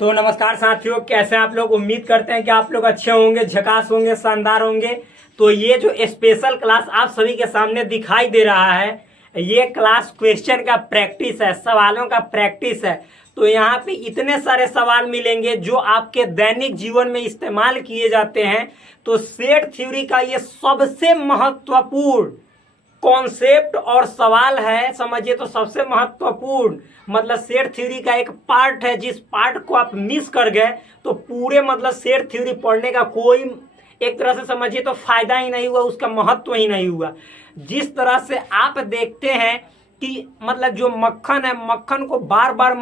तो नमस्कार साथियों, कैसे हैं आप लोग। उम्मीद करते हैं कि आप लोग अच्छे होंगे, झकास होंगे, शानदार होंगे। तो ये जो स्पेशल क्लास आप सभी के सामने दिखाई दे रहा है, ये क्लास क्वेश्चन का प्रैक्टिस है, सवालों का प्रैक्टिस है। तो यहाँ पे इतने सारे सवाल मिलेंगे जो आपके दैनिक जीवन में इस्तेमाल किए जाते हैं। तो सेट थ्योरी का ये सबसे महत्वपूर्ण कॉन्सेप्ट और सवाल है, समझिए। तो सबसे महत्वपूर्ण मतलब सेट थ्योरी का एक पार्ट है, जिस पार्ट को आप मिस कर गए तो पूरे मतलब सेट थ्योरी पढ़ने का कोई एक तरह से समझिए तो फायदा ही नहीं हुआ, उसका महत्व ही नहीं हुआ। जिस तरह से आप देखते हैं कि मतलब जो मक्खन है, मक्खन को बार बार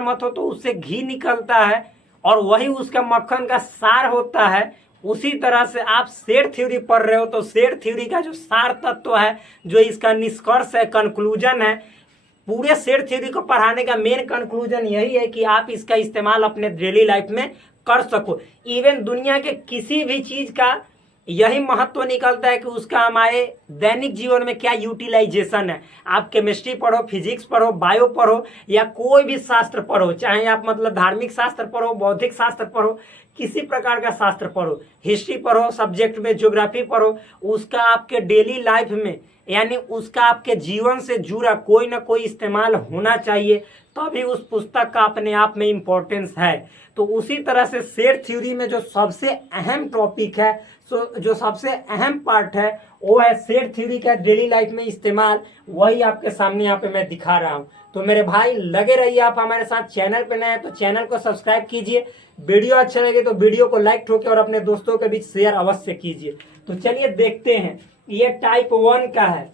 मथो तो उससे घी निकलता है और वही उसका मक्खन का सार होता है। उसी तरह से आप सेट थ्योरी पढ़ रहे हो तो सेट थ्योरी का जो सार तत्व है, जो इसका निष्कर्ष है, कंक्लूजन है, पूरे सेट थ्योरी को पढ़ाने का मेन कंक्लूजन यही है कि आप इसका इस्तेमाल अपने डेली लाइफ में कर सको। इवन दुनिया के किसी भी चीज का यही महत्व निकलता है कि उसका हमारे दैनिक जीवन में क्या यूटिलाइजेशन है। आप केमिस्ट्री पढ़ो, फिजिक्स पढ़ो, बायो पढ़ो या कोई भी शास्त्र पढ़ो, चाहे आप मतलब धार्मिक शास्त्र पढ़ो, बौद्धिक शास्त्र पढ़ो, किसी प्रकार का शास्त्र पढ़ो, हिस्ट्री पढ़ो, सब्जेक्ट में ज्योग्राफी पढ़ो, उसका आपके डेली लाइफ में यानी उसका आपके जीवन से जुड़ा कोई ना कोई इस्तेमाल होना चाहिए, तभी उस पुस्तक का अपने आप में इम्पोर्टेंस है। तो उसी तरह से सेट थ्योरी में जो सबसे अहम टॉपिक है, जो सबसे अहम पार्ट है, वो है सेट थ्योरी का डेली लाइफ में इस्तेमाल। वही आपके सामने यहाँ पे मैं दिखा रहा हूँ। तो मेरे भाई लगे रहिए आप हमारे साथ। चैनल पे नए हैं तो चैनल को सब्सक्राइब कीजिए, वीडियो अच्छा लगे तो वीडियो को लाइक ठोके और अपने दोस्तों के बीच शेयर अवश्य कीजिए। तो चलिए देखते हैं, ये टाइप 1 का है।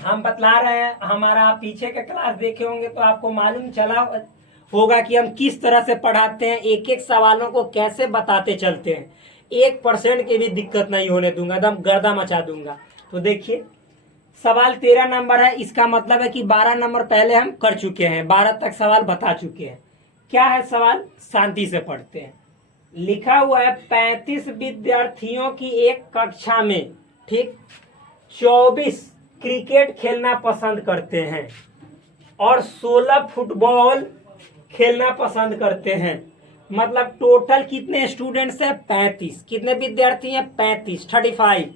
हम बतला रहे हैं, हमारा आप पीछे का क्लास देखे होंगे तो आपको मालूम चला होगा कि हम किस तरह से पढ़ाते हैं, एक एक सवालों को कैसे बताते चलते हैं। 1% की भी दिक्कत नहीं होने दूंगा, एकदम गर्दा मचा दूंगा। तो देखिए, सवाल 13 नंबर है। इसका मतलब है कि 12 नंबर पहले हम कर चुके हैं, 12 तक सवाल बता चुके हैं। क्या है सवाल, शांति से पढ़ते हैं। लिखा हुआ है 35 विद्यार्थियों की एक कक्षा में, ठीक, 24 क्रिकेट खेलना पसंद करते हैं और 16 फुटबॉल खेलना पसंद करते हैं। मतलब टोटल कितने स्टूडेंट्स हैं, 35। कितने विद्यार्थी हैं, 35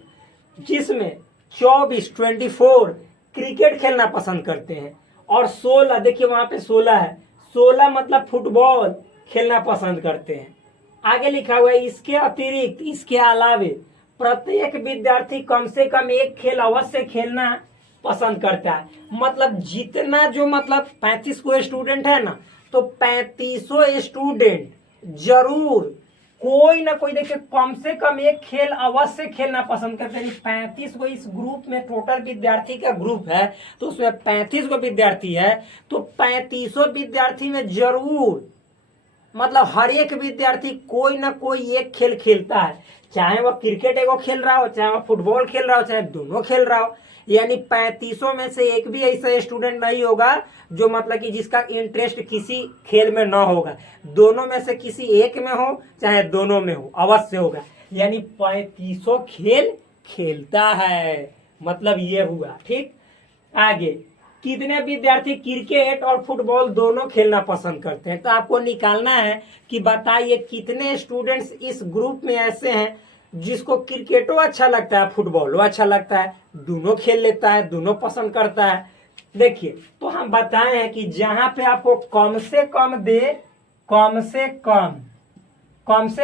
जिसमें 24 क्रिकेट खेलना पसंद करते हैं और 16, देखिए वहां पे 16 है, 16 मतलब फुटबॉल खेलना पसंद करते हैं। आगे लिखा हुआ है इसके अतिरिक्त, इसके अलावे प्रत्येक विद्यार्थी कम से कम एक खेल अवश्य खेलना पसंद करता है। मतलब जितना जो मतलब 35 को स्टूडेंट है ना, तो 35 स्टूडेंट जरूर कोई ना कोई, देखिए कम से कम एक खेल अवश्य खेलना पसंद करते हैं। 35 को इस ग्रुप में, टोटल विद्यार्थी का ग्रुप है तो उसमें 35 को विद्यार्थी है, तो 35 विद्यार्थी में जरूर मतलब हर एक विद्यार्थी कोई ना कोई एक खेल खेलता है। चाहे वह क्रिकेट एगो खेल रहा हो, चाहे वह फुटबॉल खेल रहा हो, चाहे दोनों खेल रहा हो। यानी 35 में से एक भी ऐसा स्टूडेंट नहीं होगा जो मतलब कि जिसका इंटरेस्ट किसी खेल में ना होगा। दोनों में से किसी एक में हो चाहे दोनों में हो, अवश्य होगा। यानी 35 खेल खेलता है, मतलब ये हुआ, ठीक। आगे, कितने विद्यार्थी क्रिकेट और फुटबॉल दोनों खेलना पसंद करते हैं। तो आपको निकालना है कि बताइए कितने स्टूडेंट्स इस ग्रुप में ऐसे हैं जिसको क्रिकेटो अच्छा लगता है, फुटबॉलो अच्छा लगता है, दोनों खेल लेता है, दोनों पसंद करता है। देखिए, तो हम बताए हैं कि जहां पे आपको कम से कम दे, कम से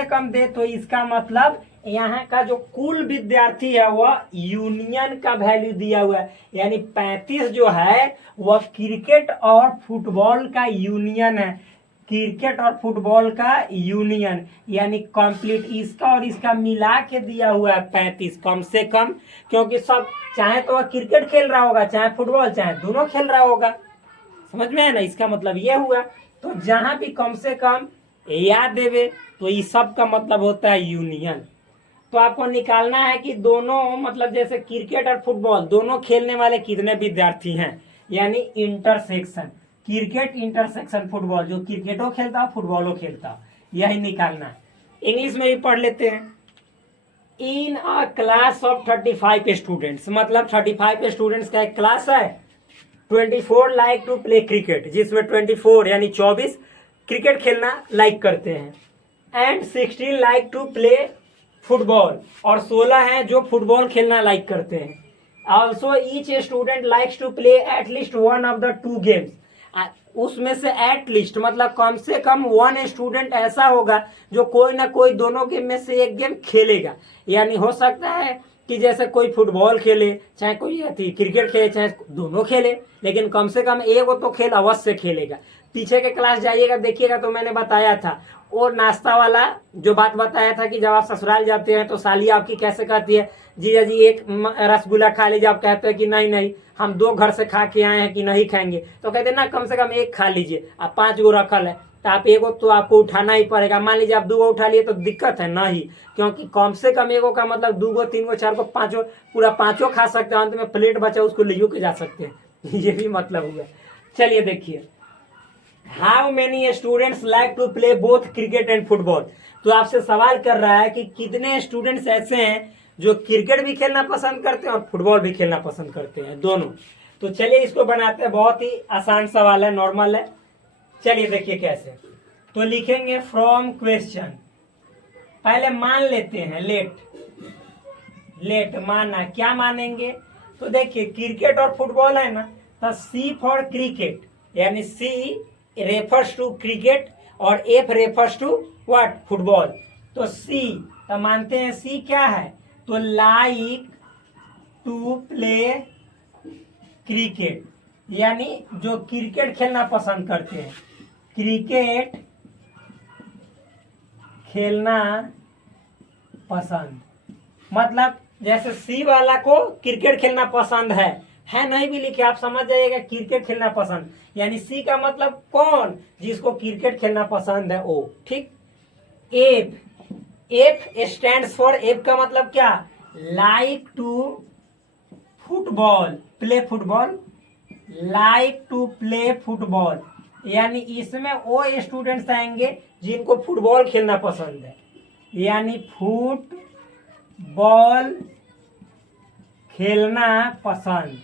कम दे, तो इसका मतलब यहाँ का जो कुल विद्यार्थी है वह यूनियन का वैल्यू दिया हुआ है। यानी 35 जो है वह क्रिकेट और फुटबॉल का यूनियन है, क्रिकेट और फुटबॉल का यूनियन, यानी कंप्लीट इसका और इसका मिला के दिया हुआ है 35 कम से कम। क्योंकि सब चाहे तो वह क्रिकेट खेल रहा होगा, चाहे फुटबॉल, चाहे दोनों खेल रहा होगा। समझ में है ना, इसका मतलब ये हुआ। तो जहां भी कम से कम याद देवे तो इस सब का मतलब होता है यूनियन। तो आपको निकालना है कि दोनों मतलब जैसे क्रिकेट और फुटबॉल दोनों खेलने वाले कितने विद्यार्थी हैं, यानी इंटरसेक्शन, क्रिकेट इंटरसेक्शन फुटबॉल, जो क्रिकेटो खेलता हो फुटबॉलो खेलता हो, यही निकालना है। इंग्लिश में भी पढ़ लेते हैं। इन अ क्लास ऑफ 35 स्टूडेंट्स, मतलब 35 स्टूडेंट्स का एक क्लास है। 24 लाइक टू प्ले क्रिकेट, जिसमें 24 यानी 24 क्रिकेट खेलना लाइक करते हैं and 16 like to play football, और 16 हैं जो फुटबॉल खेलना लाइक करते हैं। Also each student likes to play at least one of the two games, उसमें से एटलीस्ट मतलब कम से कम वन स्टूडेंट ऐसा होगा जो कोई ना कोई दोनों गेम में से एक गेम खेलेगा। यानी हो सकता है कि जैसे कोई फुटबॉल खेले, चाहे कोई क्रिकेट खेले, चाहे दोनों खेले, लेकिन कम से कम एक तो खेल अवश्य खेलेगा। पीछे के क्लास जाइएगा देखिएगा तो मैंने बताया था वो नाश्ता वाला जो बात बताया था कि जब आप ससुराल जाते हैं तो साली आपकी कैसे कहती है, जीजा जी एक रसगुल्ला खा लीजिए, आप कहते हैं कि नहीं नहीं हम 2 घर से खा के आए हैं कि नहीं खाएंगे, तो कहते हैं ना कम से कम एक खा लीजिए, अब 5 गो रखल है तो आप एगो तो आपको उठाना ही पड़ेगा। मान लीजिए आप 2 गो उठा लिए तो दिक्कत है नहीं, क्योंकि कम से कम एगो का मतलब 2 गो 3 गो 4 गो 5 गो पूरा 5 खा सकते हैं, अंत में प्लेट बचा उसको ले के जा सकते हैं ये भी मतलब हुआ। चलिए देखिए, how many students like to play both cricket and football. तो आपसे सवाल कर रहा है कि कितने स्टूडेंट्स ऐसे हैं जो क्रिकेट भी खेलना पसंद करते हैं और फुटबॉल भी खेलना पसंद करते हैं, दोनों। तो चलिए इसको बनाते हैं, बहुत ही आसान सवाल है, नॉर्मल है। चलिए देखिए कैसे, तो लिखेंगे फ्रॉम क्वेश्चन, पहले मान लेते हैं लेट माना, क्या मानेंगे, तो देखिए क्रिकेट और फुटबॉल है ना, तो सी फॉर क्रिकेट, यानी सी रेफर्स टू क्रिकेट और F refers to what, football. तो सी तो मानते हैं सी क्या है, तो लाइक टू प्ले क्रिकेट, यानी जो क्रिकेट खेलना पसंद करते हैं, क्रिकेट खेलना पसंद, मतलब जैसे सी वाला को क्रिकेट खेलना पसंद है नहीं भी लिखे, आप समझ जाइएगा क्रिकेट खेलना पसंद, यानी सी का मतलब कौन, जिसको क्रिकेट खेलना पसंद है वो, ठीक। एफ स्टैंड्स फॉर, एफ का मतलब क्या, like to football, play football, like to play football, यानी इसमें वो स्टूडेंट्स आएंगे जिनको फुटबॉल खेलना पसंद है, यानी फुटबॉल खेलना पसंद,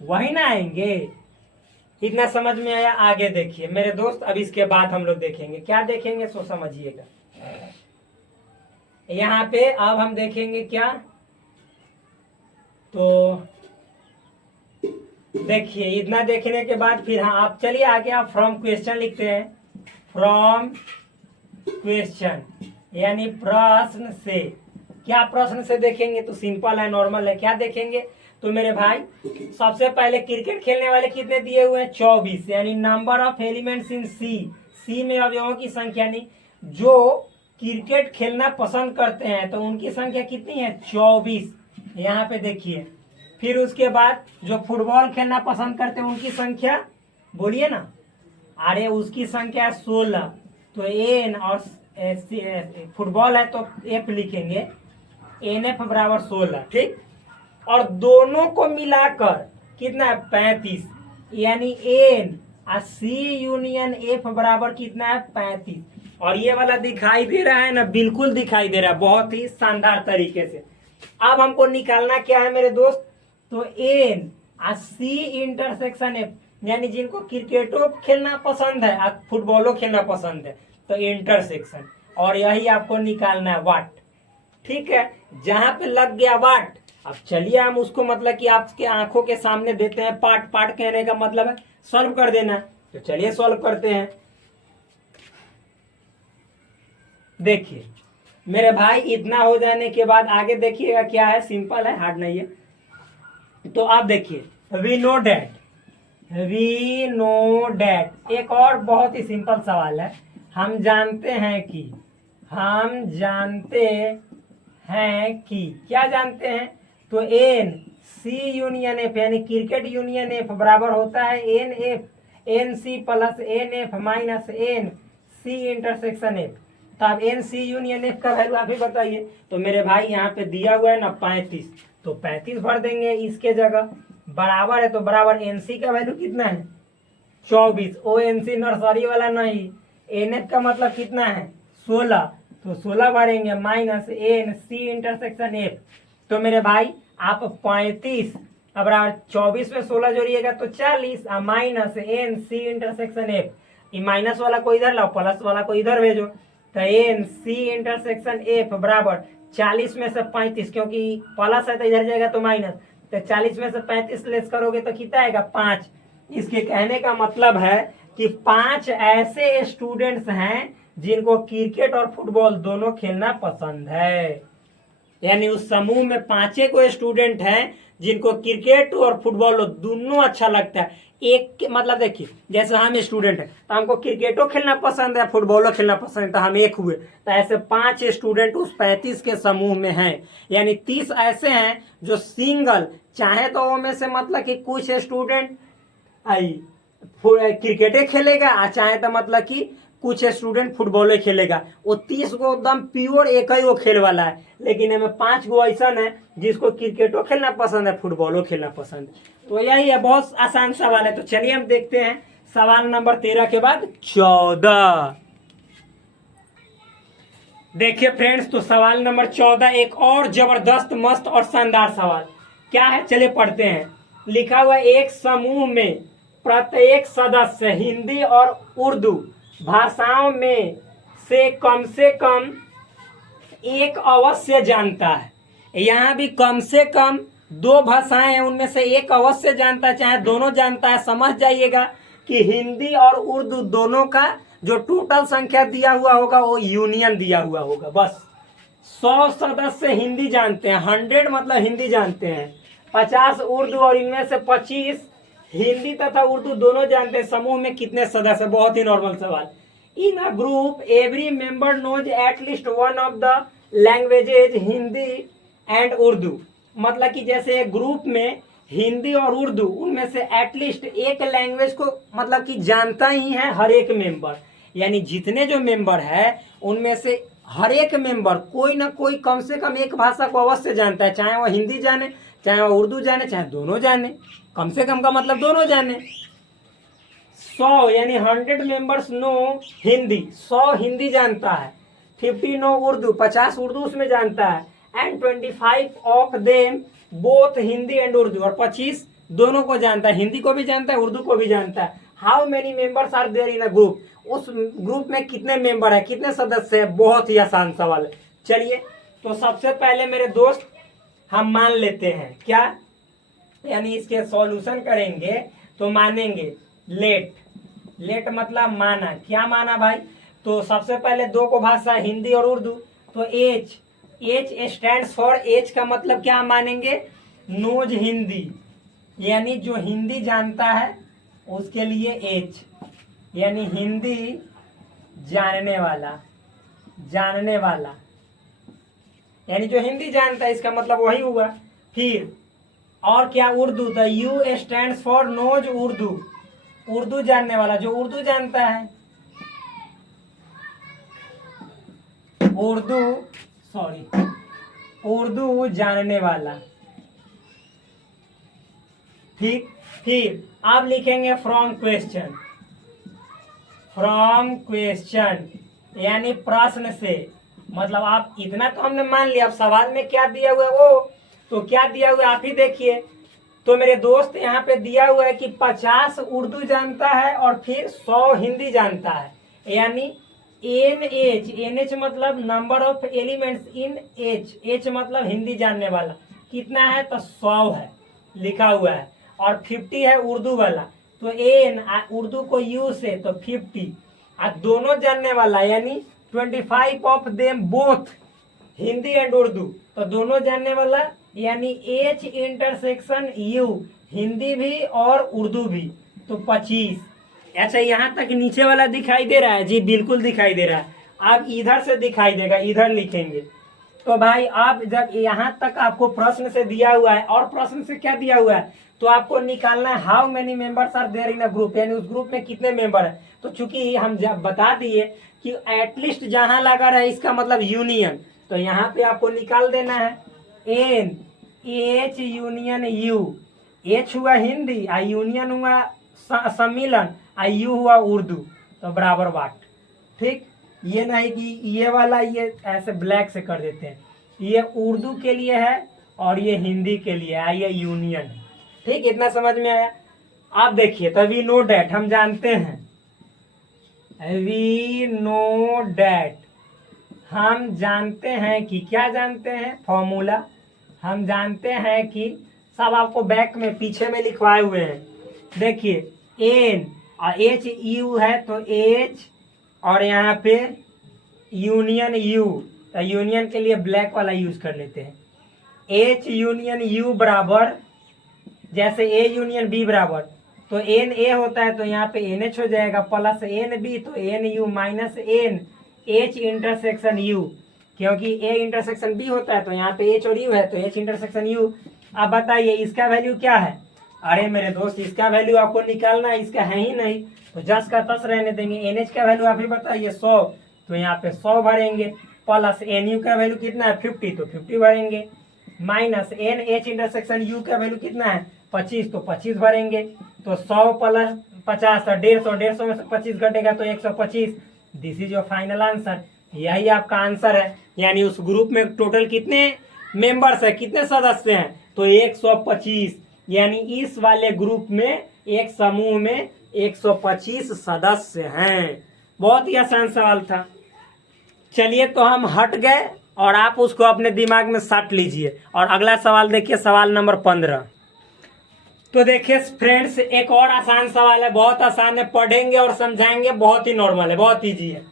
वही ना आएंगे। इतना समझ में आया, आगे देखिए मेरे दोस्त, अब इसके बाद हम लोग देखेंगे, क्या देखेंगे सो समझिएगा। यहाँ पे अब हम देखेंगे क्या, तो देखिए इतना देखने के बाद फिर हाँ आप चलिए आगे, आप फ्रॉम क्वेश्चन लिखते हैं, फ्रॉम क्वेश्चन यानी प्रश्न से। क्या प्रश्न से देखेंगे, तो सिंपल है, नॉर्मल है, क्या देखेंगे, तो मेरे भाई सबसे पहले क्रिकेट खेलने वाले कितने दिए हुए हैं, 24, यानी नंबर ऑफ एलिमेंट्स इन सी में अवयवों की संख्या, यानी जो क्रिकेट खेलना पसंद करते हैं तो उनकी संख्या कितनी है, 24, यहाँ पे देखिए। फिर उसके बाद जो फुटबॉल खेलना पसंद करते हैं उनकी संख्या बोलिए ना, अरे उसकी संख्या 16, तो एन और फुटबॉल है तो एफ लिखेंगे, एन एफ बराबर 16, ठीक। और दोनों को मिलाकर कितना है, 35, यानी एन और सी यूनियन एफ बराबर कितना है, 35। और ये वाला दिखाई दे रहा है ना, बिल्कुल दिखाई दे रहा है, बहुत ही शानदार तरीके से। अब हमको निकालना क्या है मेरे दोस्त, तो एन और सी इंटरसेक्शन एफ, यानी जिनको क्रिकेटो खेलना पसंद है और फुटबॉलो खेलना पसंद है तो इंटरसेक्शन, और यही आपको निकालना है वाट, ठीक है। जहां पे लग गया वाट, अब चलिए हम उसको मतलब कि आपके आंखों के सामने देते हैं, पार्ट पार्ट कहने का मतलब है सॉल्व कर देना, तो चलिए सॉल्व करते हैं। देखिए मेरे भाई इतना हो जाने के बाद आगे देखिएगा क्या है, सिंपल है, हार्ड नहीं है। तो आप देखिए, वी नो डैट, एक और बहुत ही सिंपल सवाल है, हम जानते हैं कि क्या जानते हैं, तो एन सी यूनियन एफ, यानी क्रिकेट यूनियन एफ बराबर होता है N C plus N F minus N C intersection F. तो आप एन सी यूनियन एफ का वैल्यू आप ही बताइए। तो मेरे भाई यहाँ पे दिया हुआ है ना 35, तो 35 भर देंगे इसके जगह, बराबर है तो बराबर एन सी का वैल्यू कितना है, 24, ओ एन सी नर्सरी वाला नहीं, एन एफ का मतलब कितना है, 16, तो 16 भरेंगे minus N C intersection F. तो मेरे भाई आप 35 अब 24 में 16 जोड़िएगा तो 40, minus N C intersection F, ये माइनस वाला को इधर लाओ, प्लस वाला को इधर भेजो। तो एन सी इंटरसेक्शन एफ बराबर 40 में से 35, क्योंकि प्लस है तो इधर जाएगा तो माइनस, तो 40 में से 35 लेस करोगे तो कितना आएगा 5। इसके कहने का मतलब है कि 5 ऐसे स्टूडेंट्स हैं जिनको क्रिकेट और फुटबॉल दोनों खेलना पसंद है। यानी उस समूह में 5 को स्टूडेंट हैं जिनको क्रिकेट और फुटबॉल दोनों अच्छा लगता है। एक मतलब देखिए, जैसे हम स्टूडेंट हैं तो हमको क्रिकेटो खेलना पसंद है, फुटबॉलो खेलना पसंद है, तो हम एक हुए। तो ऐसे 5 स्टूडेंट उस 35 के समूह में हैं। यानी 30 ऐसे हैं जो सिंगल, चाहे तो वो में से मतलब कि कुछ स्टूडेंट क्रिकेटे खेलेगा, चाहे तो मतलब कि कुछ स्टूडेंट फुटबॉल खेलेगा। वो 30 को एकदम प्योर एक ही वो खेल वाला है। लेकिन हमें 5 गो ऐसा है जिसको क्रिकेटो खेलना पसंद है, फुटबॉलो खेलना पसंद है। तो यही है, बहुत आसान सवाल है। तो चलिए हम देखते हैं सवाल नंबर 13 के बाद 14। देखिए फ्रेंड्स, तो सवाल नंबर 14 एक और जबरदस्त, मस्त और शानदार सवाल क्या है, चलिए पढ़ते हैं। लिखा हुआ एक समूह में प्रत्येक सदस्य हिंदी और उर्दू भाषाओं में से कम एक अवश्य जानता है। यहाँ भी कम से कम 2 भाषाएं हैं, उनमें से एक अवश्य जानता है, चाहे दोनों जानता है। समझ जाइएगा कि हिंदी और उर्दू दोनों का जो टोटल संख्या दिया हुआ होगा वो यूनियन दिया हुआ होगा। बस 100 सदस्य हिंदी जानते हैं, 100 मतलब हिंदी जानते हैं, 50 उर्दू, और इनमें से 25 हिंदी तथा उर्दू दोनों जानते हैं। समूह में कितने सदस्य? बहुत ही नॉर्मल सवाल। In a group every member knows at least one of the languages Hindi and Urdu. मतलब कि जैसे एक ग्रुप में हिंदी और उर्दू, उनमें से एटलीस्ट एक लैंग्वेज को मतलब कि जानता ही है हर एक मेंबर। यानी जितने जो मेंबर है उनमें से हर एक मेंबर कोई ना कोई कम से कम एक भाषा को अवश्य जानता है, चाहे वह हिंदी जाने, चाहे वह उर्दू जाने, चाहे दोनों जाने। कम से कम का मतलब दोनों जाने। 100 यानी 100 मेंबर्स नो हिंदी, 100 हिंदी जानता है, 50 नो उर्दू, 50 उर्दू उसमें जानता है, and 25 of them both Hindi and Urdu, और 25 दोनों को जानता है, हिंदी को भी जानता है, उर्दू को भी जानता है। How many members are there in a group? उस ग्रुप में कितने मेंबर है, कितने सदस्य है? बहुत ही आसान सवाल है। चलिए, तो सबसे पहले मेरे दोस्त हम मान लेते हैं क्या, यानी इसके सॉल्यूशन करेंगे तो मानेंगे लेट मतलब माना। क्या माना भाई? तो सबसे पहले 2 को भाषा हिंदी और उर्दू, तो एच स्टैंड्स फॉर, एच का मतलब क्या मानेंगे? नोज हिंदी, यानी जो हिंदी जानता है उसके लिए एच, यानी हिंदी जानने वाला यानी जो हिंदी जानता है, इसका मतलब वही हुआ। फिर और क्या? Urdu, the you stands for knows Urdu जानने वाला, जो उर्दू जानता है, उर्दू जानने वाला। ठीक, फिर आप लिखेंगे फ्रॉम क्वेश्चन यानी प्रश्न से। मतलब आप इतना तो हमने मान लिया, अब सवाल में क्या दिया हुआ है वो, तो क्या दिया हुआ है आप ही देखिए। तो मेरे दोस्त यहाँ पे दिया हुआ है कि 50 उर्दू जानता है और फिर 100 हिंदी जानता है। यानी NH मतलब number of elements in H मतलब हिंदी जानने वाला कितना है, तो 100 है लिखा हुआ है, और 50 है उर्दू वाला, तो एन उर्दू को यू से तो 50, और दोनों जानने वाला यानी 25 of them both Hindi and Urdu, तो दोनों जानने वाला यानी H इंटरसेक्शन U, हिंदी भी और उर्दू भी, तो 25। अच्छा, यहाँ तक नीचे वाला दिखाई दे रहा है? जी बिल्कुल दिखाई दे रहा है। आप इधर से दिखाई देगा, इधर लिखेंगे। तो भाई आप जब यहाँ तक आपको प्रश्न से दिया हुआ है, और प्रश्न से क्या दिया हुआ है, तो आपको निकालना है how many members are there in a group, यानी उस ग्रुप में कितने मेंबर है। तो चूंकि हम जब बता दिए कि एटलीस्ट जहां लगा रहा है इसका मतलब यूनियन, तो यहाँ पे आपको निकाल देना है NH यूनियन U। H हुआ हिंदी, आ यूनियन हुआ सम्मिलन, आ U हुआ उर्दू, तो बराबर बाट। ठीक, ये नहीं कि ये वाला ये ऐसे ब्लैक से कर देते हैं, ये उर्दू के लिए है और ये हिंदी के लिए है, ये यूनियन है। ठीक, इतना समझ में आया? आप देखिए, तभी नो डैट हम जानते हैं वी नो डैट, हम जानते हैं कि, क्या जानते हैं, फॉर्मूला। हम जानते हैं कि, सब आपको बैक में पीछे में लिखवाए हुए हैं। देखिए एन और एच यू है तो एच, और यहाँ पे यूनियन यू, तो यूनियन के लिए ब्लैक वाला यूज कर लेते हैं। एच यूनियन यू बराबर, जैसे ए यूनियन बी बराबर, तो एन ए होता है तो यहाँ पे एन एच हो जाएगा, प्लस एन बी तो N U minus N H intersection U, क्योंकि ए इंटरसेक्शन बी होता है तो यहाँ पे एच और यू है तो एच इंटरसेक्शन यू। अब बताइए इसका वैल्यू क्या है। अरे मेरे दोस्त, इसका वैल्यू आपको निकालना है, इसका है ही नहीं तो जस का तस रहने देंगे। एन एच का वैल्यू आप ही बताइए 100, तो यहाँ पे 100 भरेंगे, प्लस एन यू का वैल्यू कितना है 50, तो 50 भरेंगे, minus N H intersection U का वैल्यू कितना है 25, तो 25 भरेंगे। तो 100 प्लस 50 तो 150, 150 में से 25 घटेगा तो 125। This is your final answer, यही आपका आंसर है। यानी उस ग्रुप में टोटल कितने मेंबर्स है, कितने सदस्य हैं, तो 125। यानी इस वाले ग्रुप में, एक समूह में 125 सदस्य हैं। बहुत ही आसान सवाल था। चलिए तो हम हट गए और आप उसको अपने दिमाग में साट लीजिए। और अगला सवाल देखिए, सवाल नंबर 15। तो देखिए फ्रेंड्स, एक और आसान सवाल है, बहुत आसान है, पढ़ेंगे और समझाएंगे, बहुत ही नॉर्मल है, बहुत इजी है।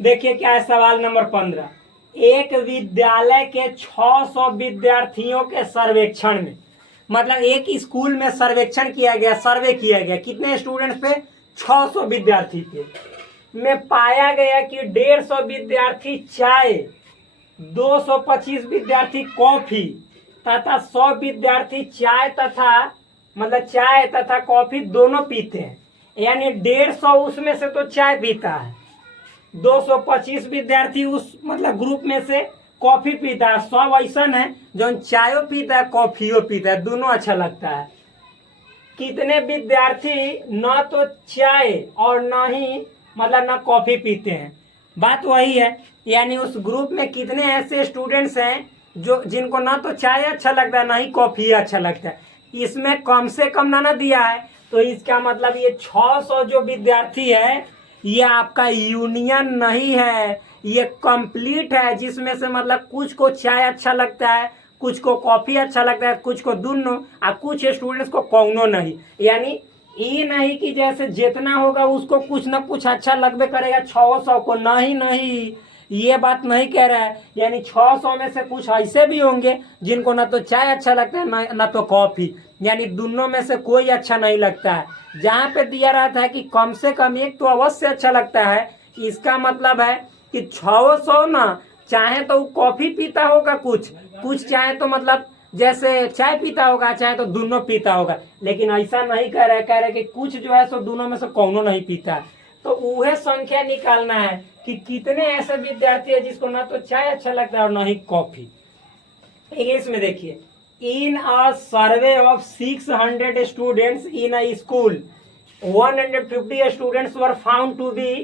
देखिए क्या है सवाल नंबर 15। एक विद्यालय के 600 विद्यार्थियों के सर्वेक्षण में, मतलब एक स्कूल में सर्वेक्षण किया गया, सर्वे किया गया, कितने स्टूडेंट्स पे, 600 विद्यार्थी पे, में पाया गया कि 150 विद्यार्थी चाय, 225 विद्यार्थी कॉफी तथा 100 विद्यार्थी चाय तथा, मतलब चाय तथा कॉफी दोनों पीते हैं। यानी 150 उसमें से तो चाय पीता है, 225 विद्यार्थी उस मतलब ग्रुप में से कॉफी पीता है, 100 ऐसा है जो चायो पीता है कॉफियो पीता है, दोनों अच्छा लगता है। कितने विद्यार्थी न तो चाय और न ही मतलब न कॉफी पीते हैं, बात वही है। यानी उस ग्रुप में कितने ऐसे स्टूडेंट्स हैं जो जिनको ना तो चाय अच्छा लगता है ना ही कॉफी अच्छा लगता है। इसमें कम से कम ना दिया है, तो इसका मतलब ये 600 जो विद्यार्थी है ये आपका यूनियन नहीं है, ये कंप्लीट है, जिसमें से मतलब कुछ को चाय अच्छा लगता है, कुछ को कॉफी अच्छा लगता है, कुछ को दोनों, और कुछ स्टूडेंट्स को कौनो नहीं। यानी ये नहीं कि जैसे जितना होगा उसको कुछ ना कुछ अच्छा लगबे करेगा 600 को, नहीं नहीं, ये बात नहीं कह रहा है। यानी 600 में से कुछ ऐसे भी होंगे जिनको ना तो चाय अच्छा लगता है ना तो कॉफी, यानी दोनों में से कोई अच्छा नहीं लगता है। जहाँ पे दिया रहता है कि कम से कम एक तो अवश्य अच्छा लगता है, इसका मतलब है कि 600 ना, चाहे तो कॉफी पीता होगा, कुछ चाहे तो मतलब जैसे चाय पीता होगा, चाहे तो दोनों पीता होगा, लेकिन ऐसा नहीं कह रहे कि कुछ जो है सो दोनों में से कौनो नहीं पीता है। तो वह संख्या निकालना है कि कितने ऐसे विद्यार्थी है जिसको ना तो चाय अच्छा लगता है और ना ही कॉफी। इंग्लिश में देखिए, in a survey of 600 students in a school 150 students were found to be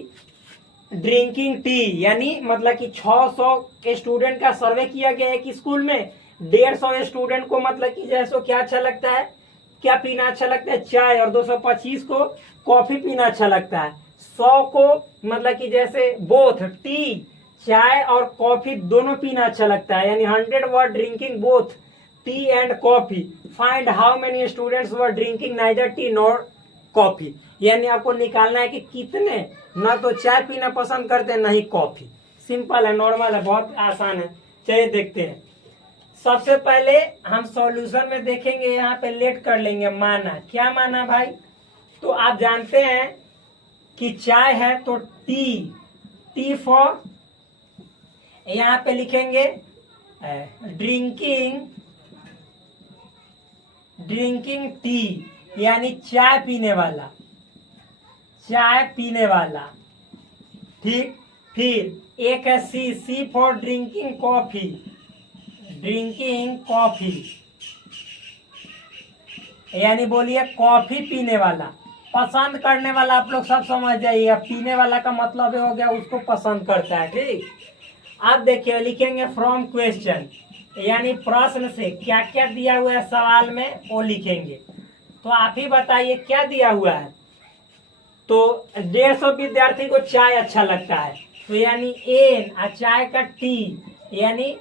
drinking tea. यानी मतलब कि 600 स्टूडेंट का सर्वे किया गया है कि स्कूल में 150 स्टूडेंट को मतलब कि जैसे क्या अच्छा लगता है, क्या पीना अच्छा लगता है, चाय, और 225 को कॉफी पीना अच्छा लगता है, 100 को मतलब कि जैसे बोथ टी, चाय और कॉफी दोनों पीना अच्छा लगता है। यानी 100 were drinking both T and coffee, find how many students were drinking neither T nor coffee. यानी आपको निकालना है कि कितने ना तो चाय पीना पसंद करते हैं ना ही कॉफी। सिंपल है, नॉर्मल है, बहुत आसान है। चलिए देखते हैं। सबसे पहले हम सॉल्यूशन में देखेंगे, यहाँ पे लेट कर लेंगे माना। क्या माना भाई, तो आप जानते हैं कि चाय है तो टी फॉर, यहाँ पे लिखेंगे ड्रिंकिंग टी, यानी चाय पीने वाला, ठीक। फिर एक है सी फॉर ड्रिंकिंग कॉफी, यानी बोलिए कॉफी पीने वाला, पसंद करने वाला आप लोग सब समझ जाइए, पीने वाला का मतलब हो गया उसको पसंद करता है, ठीक। अब देखिए लिखेंगे फ्रॉम क्वेश्चन, यानी प्रश्न से क्या क्या दिया हुआ है सवाल में वो लिखेंगे। तो आप ही बताइए क्या दिया हुआ है। तो 150 विद्यार्थी को चाय अच्छा लगता है, तो यानी एन और चाय का टी, यानी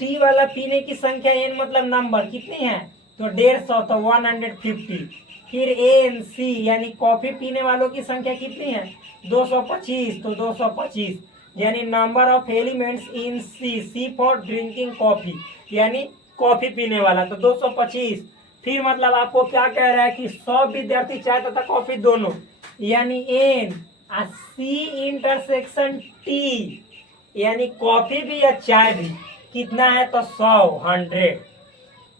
टी वाला पीने की संख्या एन मतलब नंबर कितनी है, तो 150, तो 150। फिर एन सी यानी कॉफी पीने वालों की संख्या कितनी है, 225, तो 225 यानी number of elements in C, C for drinking coffee, यानी कॉफी पीने वाला, तो 225। फिर मतलब आपको क्या कह रहा है कि 100 विद्यार्थी चाय तथा कॉफी दोनों, यानी एन सी इंटरसेक्शन टी, यानी कॉफी भी या चाय भी कितना है, तो 100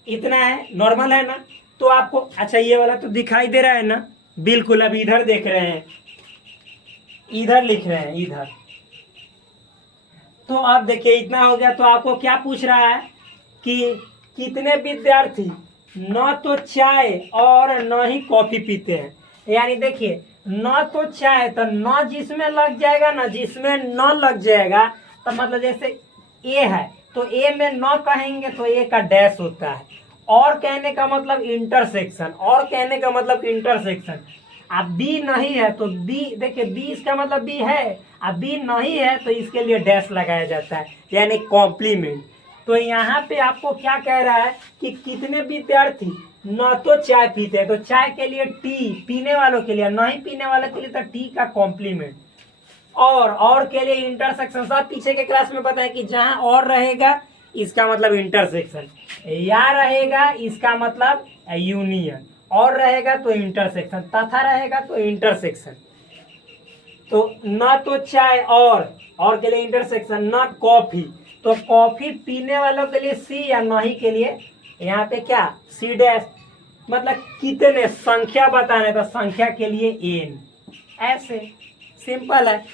इतना है, नॉर्मल है ना। तो आपको अच्छा ये वाला तो दिखाई दे रहा है ना, बिल्कुल। अब इधर देख रहे हैं, इधर लिख रहे हैं इधर, तो अब देखिए इतना हो गया। तो आपको क्या पूछ रहा है कि कितने विद्यार्थी न तो चाय और न ही कॉफी पीते हैं, यानी देखिए न तो चाय, तो न जिसमें लग जाएगा ना, जिसमें न लग जाएगा तो मतलब जैसे ए है तो ए में न कहेंगे तो ए का डैश होता है, और कहने का मतलब इंटरसेक्शन, और कहने का मतलब इंटरसेक्शन। अब बी नहीं है तो बी, देखिए बी इसका मतलब बी है, अब बी नहीं है तो इसके लिए डैश लगाया जाता है, यानी कॉम्प्लीमेंट। तो यहाँ पे आपको क्या कह रहा है कि कितने विद्यार्थी न तो चाय पीते हैं, तो चाय के लिए टी, पीने वालों के लिए, नहीं पीने वालों के लिए तो टी का कॉम्प्लीमेंट, और के लिए इंटरसेक्शन। सब पीछे के क्लास में बताया कि जहां और रहेगा इसका मतलब इंटरसेक्शन, या रहेगा इसका मतलब यूनियन, और रहेगा तो इंटरसेक्शन, तथा रहेगा तो इंटरसेक्शन। तो न तो चाय और के लिए इंटरसेक्शन, न कॉफी, तो कॉफी पीने वालों के लिए सी, या नहीं के लिए यहाँ पे क्या सी डैश, मतलब कितने संख्या बताने, तो संख्या के लिए एन, ऐसे सिंपल है।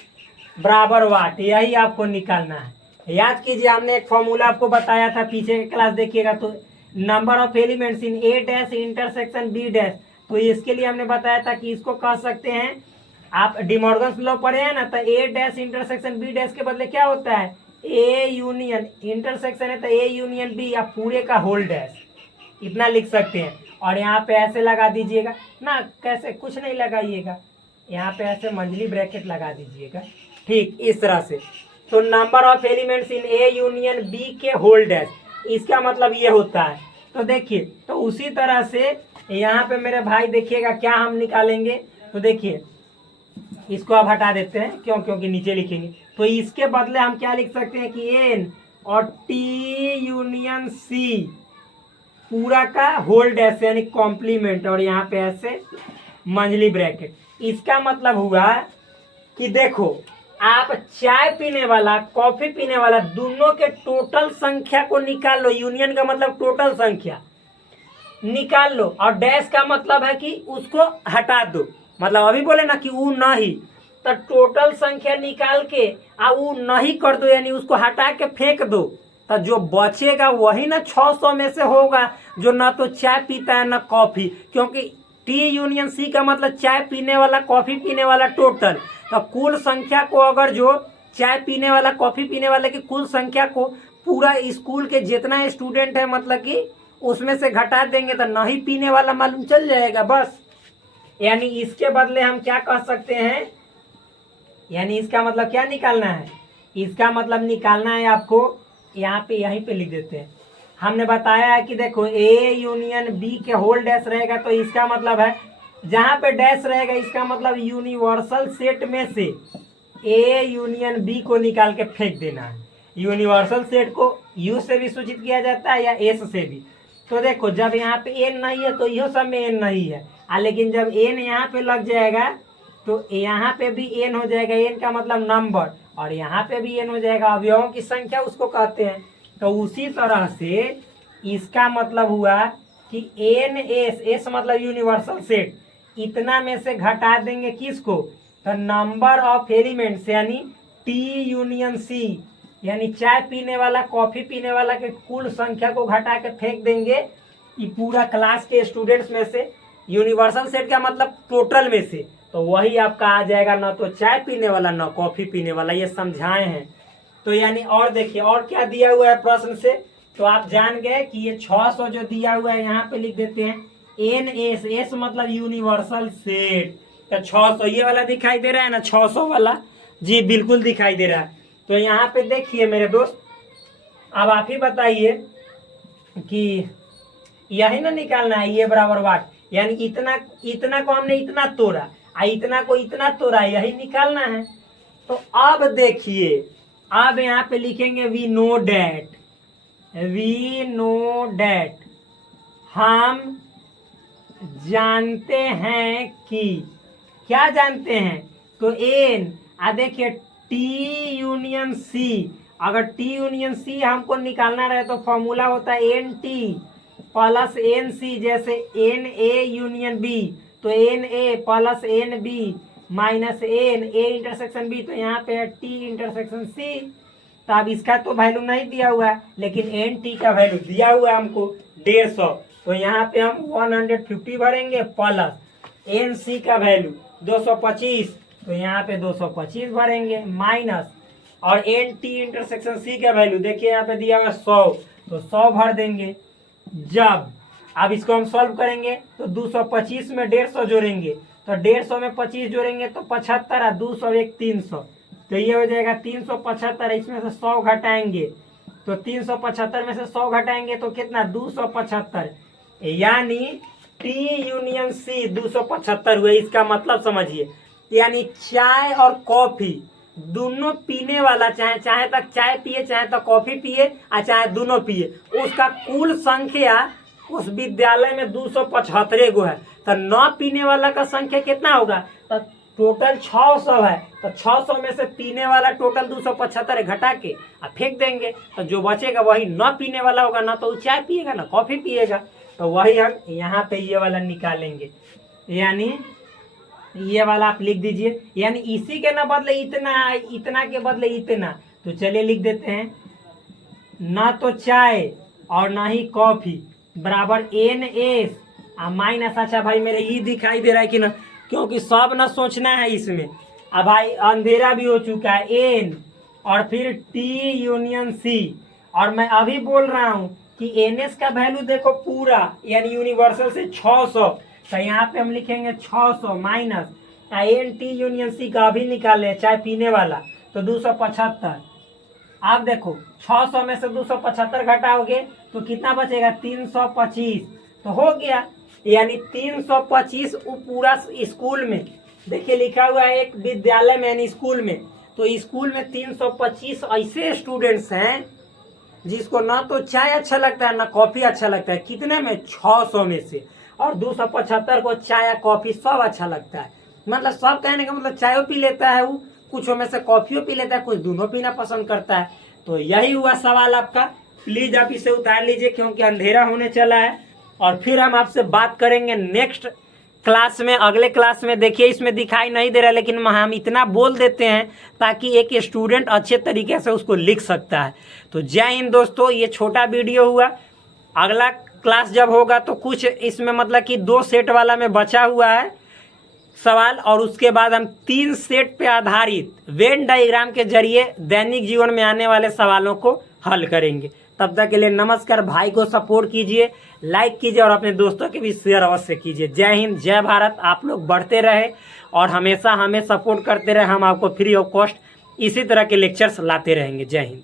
बराबर वाट, यही आपको निकालना है। याद कीजिए हमने एक फॉर्मूला आपको बताया था, पीछे की क्लास देखिएगा तो number of elements in A dash intersection B dash, तो इसके लिए हमने बताया था कि इसको कह सकते हैं, आप डिमॉर्गन्स लॉ पढ़े हैं ना, तो ए डैश इंटरसेक्शन बी डैश के बदले क्या होता है, ए यूनियन, इंटरसेक्शन है तो ए यूनियन बी, या पूरे का होल डैश, इतना लिख सकते हैं। और यहाँ पे ऐसे लगा दीजिएगा ना, कैसे कुछ नहीं लगाइएगा, यहाँ पे ऐसे मंझली ब्रैकेट लगा दीजिएगा, ठीक इस तरह से। तो number of elements in A union B के होल डैश, इसका मतलब ये होता है। तो देखिए, तो उसी तरह से यहाँ पे मेरे भाई देखिएगा क्या हम निकालेंगे, तो देखिए इसको आप हटा देते हैं, क्योंकि नीचे लिखेंगे, तो इसके बदले हम क्या लिख सकते हैं कि एन और टी यूनियन सी पूरा का होल डैश, यानी कॉम्प्लीमेंट, और यहाँ पे ऐसे मंझली ब्रैकेट। इसका मतलब हुआ कि देखो आप चाय पीने वाला, कॉफी पीने वाला, दोनों के टोटल संख्या को निकाल लो, यूनियन का मतलब टोटल संख्या निकाल लो, और डैश का मतलब है कि उसको हटा दो, मतलब अभी बोले ना कि वो नहीं, तो टोटल संख्या निकाल के वो नहीं कर दो, यानी उसको हटा के फेंक दो, तो जो बचेगा वही ना 600 में से होगा, जो ना तो चाय पीता है ना कॉफी, क्योंकि टी यूनियन सी का मतलब चाय पीने वाला, कॉफी पीने वाला टोटल। तो कुल संख्या को अगर जो चाय पीने वाला, कॉफी पीने वाले की कुल संख्या को पूरा स्कूल के जितना स्टूडेंट है मतलब कि उसमें से घटा देंगे तो नहीं पीने वाला मालूम चल जाएगा बस। यानी इसके बदले हम क्या कह सकते हैं, यानी इसका मतलब क्या निकालना है, इसका मतलब निकालना है आपको, यहाँ पे यहीं पे लिख देते हैं। हमने बताया है कि देखो ए यूनियन बी के होल डैश रहेगा, तो इसका मतलब है जहां पे डैश रहेगा इसका मतलब यूनिवर्सल सेट में से ए यूनियन बी को निकाल के फेंक देना है। यूनिवर्सल सेट को यू से भी सूचित किया जाता है या एस से भी। तो देखो जब यहाँ पे एन नहीं है तो यह सब में एन नहीं है, लेकिन जब एन यहाँ पे लग जाएगा तो यहाँ पे भी एन हो जाएगा, एन का मतलब नंबर, और यहाँ पे भी एन हो जाएगा, अवयवों की संख्या उसको कहते हैं। तो उसी तरह से इसका मतलब हुआ कि एन एस, एस मतलब यूनिवर्सल सेट, इतना में से घटा देंगे किसको, तो नंबर ऑफ एलिमेंट्स यानी टी यूनियन सी, यानी चाय पीने वाला, कॉफी पीने वाला के कुल संख्या को घटा के फेंक देंगे ये पूरा क्लास के स्टूडेंट्स में से। यूनिवर्सल सेट का मतलब टोटल में से, तो वही आपका आ जाएगा, ना तो चाय पीने वाला ना कॉफी पीने वाला, ये समझाए हैं। तो यानी और देखिए और क्या दिया हुआ है प्रश्न से, तो आप जान गए कि ये 600 जो दिया हुआ है यहाँ पे लिख देते हैं एन एस, एस मतलब यूनिवर्सल सेट, क्या 600 ये वाला दिखाई दे रहा है ना, 600 वाला? जी बिल्कुल दिखाई दे रहा है। तो यहाँ पे देखिए मेरे दोस्त, अब आप ही बताइए कि यही ना निकालना है, ये बराबर वाट, यानी इतना को हमने इतना तोड़ा, इतना को इतना तोड़ा, यही निकालना है। तो अब देखिए, अब यहाँ पे लिखेंगे वी नो डैट, हम जानते हैं कि, क्या जानते हैं? तो एन, देखिए टी यूनियन सी, अगर टी यूनियन सी हमको निकालना रहे तो फॉर्मूला होता है N T plus N C, जैसे एन ए यूनियन बी, तो N A plus N B minus N A intersection B, तो यहाँ पे है टी इंटरसेक्शन सी। तो अब इसका तो वैल्यू नहीं दिया हुआ है, लेकिन एन टी का वैल्यू दिया हुआ है हमको 150, तो यहाँ पे हम 150 भरेंगे, प्लस एन सी का वैल्यू 225, तो यहाँ पे 225 भरेंगे, माइनस और एन टी इंटरसेक्शन सी का वैल्यू देखिए यहाँ पे दिया हुआ 100, तो 100 भर देंगे। जब अब इसको हम सॉल्व करेंगे तो 225 में 150 जोड़ेंगे, तो 150 में 25 जोड़ेंगे तो 75, 200 एक 300, तो ये हो जाएगा 375। इसमें से 100 घटाएंगे तो 375 में से 100 घटाएंगे तो कितना, 275, यानी टी यूनियन सी 275 हुए। इसका मतलब समझिए, यानी चाय और कॉफी दोनों पीने वाला, चाहे तक चाय पिए, चाहे तो कॉफी पिए, और चाहे दोनों पिए, उसका कुल संख्या उस विद्यालय में 275 गो है। तो न पीने वाला का संख्या कितना होगा, तो टोटल 600 है, तो 600 में से पीने वाला टोटल 275 घटा के फेंक देंगे, तो जो बचेगा वही न पीने वाला होगा, ना तो चाय पिएगा ना कॉफी पिएगा, तो वही हम यहाँ पे ये वाला निकालेंगे। यानी ये वाला आप लिख दीजिए, यानी इसी के ना बदले इतना के बदले इतना, तो चलिए लिख देते हैं, ना तो चाय और ना ही कॉफी बराबर एन एस माइनस, अच्छा भाई मेरे ये दिखाई दे रहा है कि ना, क्योंकि सब ना सोचना है इसमें। अब भाई अंधेरा भी हो चुका है, एन और फिर टी यूनियन सी, और मैं अभी बोल रहा हूँ कि एन एस का वैल्यू देखो पूरा, यानी यूनिवर्सल से 600, तो यहाँ पे हम लिखेंगे 600 minus N T union C का अभी निकाले चाय पीने वाला, तो 275। आप देखो 600 में से 275 घटाओगे तो कितना बचेगा, 325, तो हो गया। यानी 325 पूरा स्कूल में, देखिए लिखा हुआ है एक विद्यालय में यानी स्कूल में, तो स्कूल में 325 ऐसे स्टूडेंट्स हैं जिसको ना तो चाय अच्छा लगता है ना कॉफी अच्छा लगता है। कितने में, 600 में से, और 275 को चाय या कॉफी सब अच्छा लगता है। मतलब सब कहने का मतलब चाय पी लेता है वो, कुछ में से कॉफियों पी लेता है, कुछ दोनों पीना पसंद करता है। तो यही हुआ सवाल आपका, प्लीज आप इसे उतार लीजिए क्योंकि अंधेरा होने चला है। और फिर हम आपसे बात करेंगे नेक्स्ट क्लास में, अगले क्लास में। देखिए इसमें दिखाई नहीं दे रहा, लेकिन हम इतना बोल देते हैं ताकि एक स्टूडेंट अच्छे तरीके से उसको लिख सकता है। तो जय हिंद दोस्तों, ये छोटा वीडियो हुआ। अगला क्लास जब होगा तो कुछ इसमें मतलब कि 2 सेट वाला में बचा हुआ है सवाल, और उसके बाद हम 3 सेट पे आधारित वेन डायग्राम के जरिए दैनिक जीवन में आने वाले सवालों को हल करेंगे। तब तक के लिए नमस्कार। भाई को सपोर्ट कीजिए, लाइक कीजिए और अपने दोस्तों के भी शेयर अवश्य कीजिए। जय हिंद, जय भारत। आप लोग बढ़ते रहे और हमेशा हमें सपोर्ट करते रहे। हम आपको फ्री ऑफ कॉस्ट इसी तरह के लेक्चर्स लाते रहेंगे। जय हिंद।